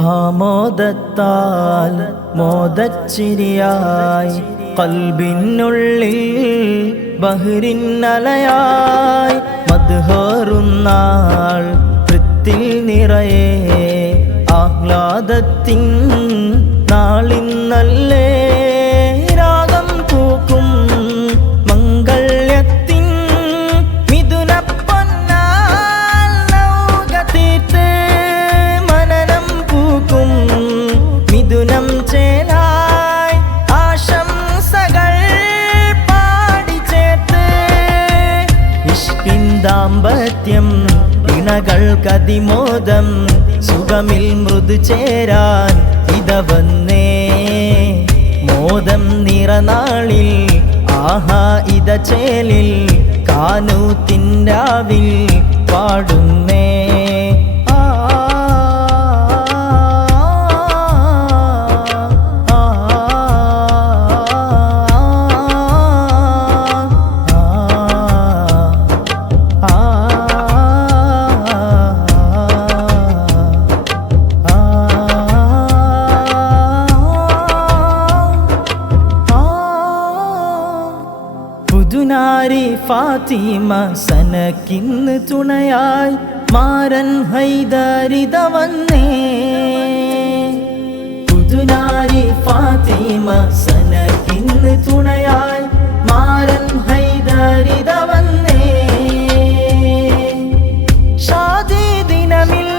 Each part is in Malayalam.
ആമോദത്താൽ മോദച്ചിരിയായി ഖൽബിനുള്ളിൽ ബഹ്റിന്നലയായി മദ്ഹറുന്നാൾ വൃത്തിൽ നിറയെ ആഹ്ലാദത്തിൻ നാളിന്നല്ലേ രാഗം പൂക്കും മംഗല്യത്തിൻ മിഥുനപ്പൊന്നാൽ നൗകതീർത്ത് മനനം പൂക്കും മിഥുനം ചേലായി ആശംസകൾ പാടിച്ചേർത്ത് ഇഷ്കിൻ ദാമ്പത്യം ഇണകൾക്കതിമോദം സുഖമിൽ മൃദു ചേരാൻ ഇതവന്നേ മോദം നിറനാളിൽ ആഹാ ഇത ചേലിൽ കാനൂത്തിൻരാവിൽ പാടുന്നേ പുതുനാരി ഫാത്തിമ സനക്കിന്ന് തുണയായി മാരൻ ഹൈദരിത വന്നേ പുതുനാരി ഫാത്തിമ സനക്കിന്ന് തുണയായി മാരൻ ഹൈദരിത വന്നേ ഷാദി ദിനമിൽ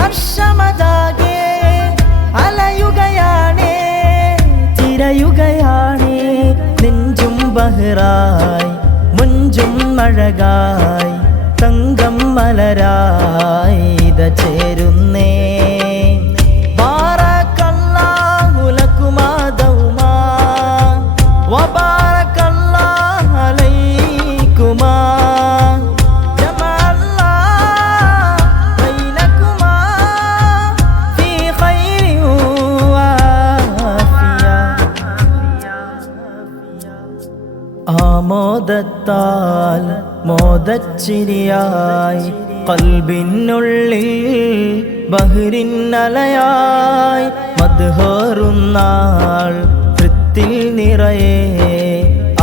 ഹർഷമതാകെ അലയുകയാണേ തിരയുകയാണേ നെഞ്ചും ബഹ്റായി മുഞ്ചും മഴകായി തങ്കം മലരായി ഇത ചേരുന്നേ ബാറകല്ലാഹു ലകുമാ ദൗമാ വബാറകല്ലാഹു അലൈകുമാ ആമോദത്താൽ മോദച്ചിരിയായി ഖൽബിനുള്ളിൽ ബഹ്റിന്നലയായി മദ്ഹറുന്നാൾ വൃത്തിൽ നിറയെ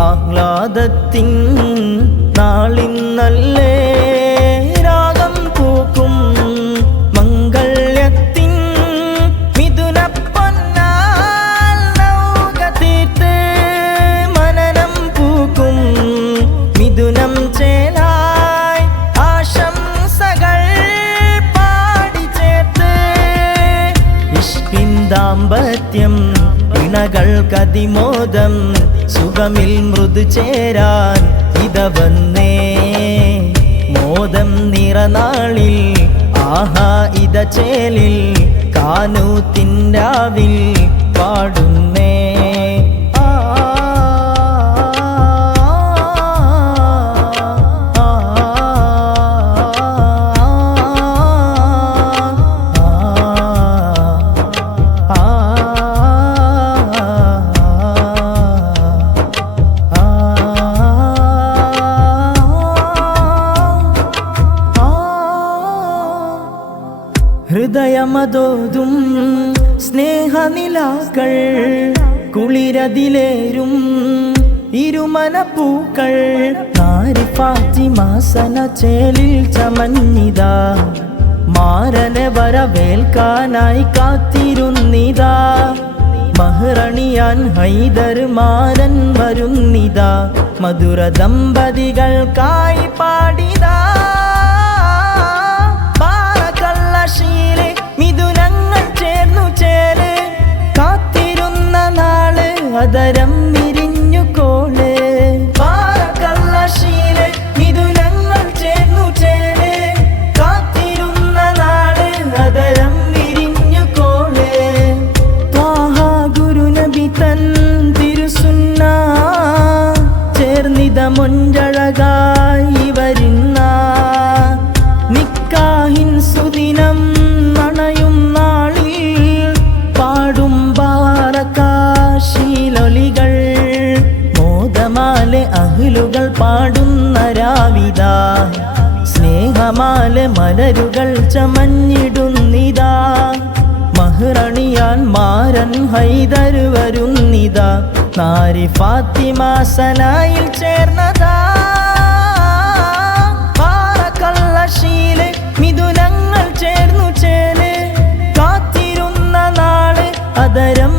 ആഹ്ലാദത്തിൻ നാളിന്നല്ലേ രാഗം പൂക്കും മംഗല്യത്തിൻ മിഥുനപ്പൊന്നാൽ നൗകതീർത്ത് മനനം പൂക്കും മിഥുനം ചേലായി ആശംസകൾ പാടിച്ചേർത്ത് ഇഷ്കിൻ ദാമ്പത്യം ഇണകൾക്കതിമോദം സുഖമിൽ മൃദു ചേരാൻ ഇതവന്നേ മോദം നിറനാളിൽ ആഹാ ഇത ചേലിൽ കാനൂത്തിൻരാവിൽ പാടുന്നേ ഹൃദയമതോതും സ്നേഹനിലാക്കൾ കുളിരതിലേരും ഇരുമനപ്പൂക്കൾ നാരി ഫാത്തിമ സന ചേലിൽ ചമഞ്ഞിതാ മാരനെ വരവേൽക്കാനായി കാത്തിരുന്നിതാ മഹ്റണിയാൻ ഹൈദർ മാരൻ വരുന്നിതാ മധുര ദമ്പതികൾക്കായി പാടിതാ മിഥുനങ്ങൾ ചേർന്നു ചേല് കാത്തിരുന്ന നാള് അതരം വിരിഞ്ഞു കോള് പാറക്കള്ളശീല് മിഥുനങ്ങൾ ചേർന്നു ചേല് കാത്തിരുന്ന നാള് അതരം വിരിഞ്ഞു കോള് ത്വാഹ ഗുരുനബി തൻ തിരുസുന്ന ചേർന്നിത മൊഞ്ചഴകായി വരുന്ന നിക്കാഹിൻ സുദിനം മണയും നാളിൽ പാടും ബാറകാശീലൊലികൾ മോദമാലെ അഹ്ലുകൾ പാടുന്ന രാവിത സ്നേഹമാലെ മലരുകൾ ചമഞ്ഞിടുന്നിതാ മകൻ ഹൈദർ വരുന്നിതാ നാരി ഫാത്തിമ സനായിൽ ചേർന്നതാ പാറക്കള്ളശീല് മിഥുനങ്ങൾ ചേർന്നു ചേല് കാത്തിരുന്ന നാള് അതരം